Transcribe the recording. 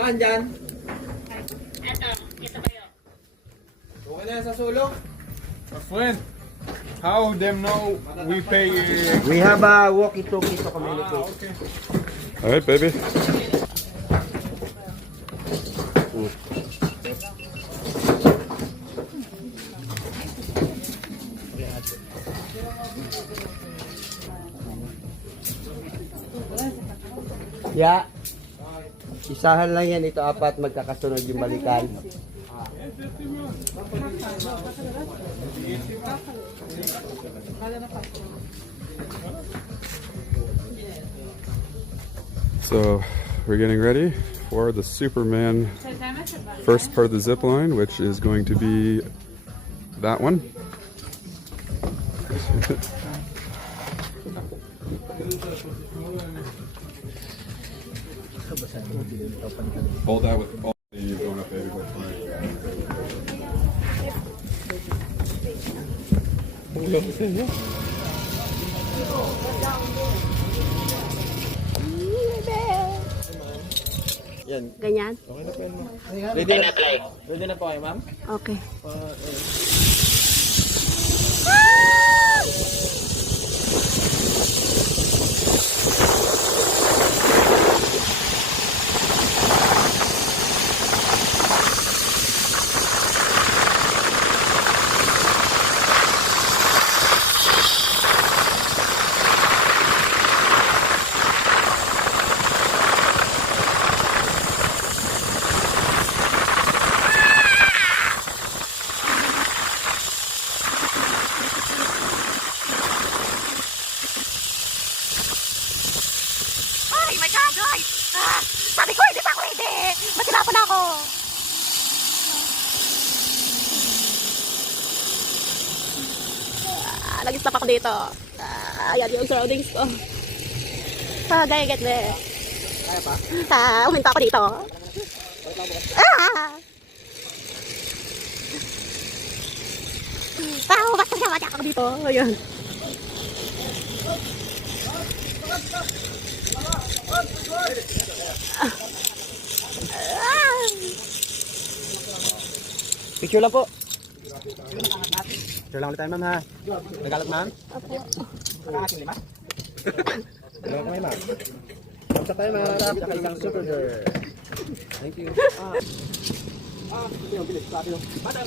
Saan dyan? Ito kayo. Okay na yan sa sulok. My friend, how them know we pay? We have a walkie-talkie to communicate. Okay. All right, baby. Yeah. Isahan lang yan, ito apat, magkakasunod yung balikan. So we're getting ready for the Superman first part of the zip line, which is going to be that one. Hold that with all you going up, baby. Yan. Ganyan? Okay na po yan, ma'am. Ready na po kayo, ma'am? Okay. Ay, my God, guys! Sabi ko, hindi pa ako ready! Matilapon ako! Nag-stop ako dito. Ayan yung surroundings ko. Gaya get me. Kaya pa? Uminta ako dito. Basta siya, mati ako dito. Ayan. Picture lang po. Picture lang ulit tayo, ma'am, ha? Nagalat, ma'am? Opo. Nakaking lima? Nagalat kami, ma'am. Kamsa tayo, ma'am. Saka isang super girl. Thank you. Bilis. Bata,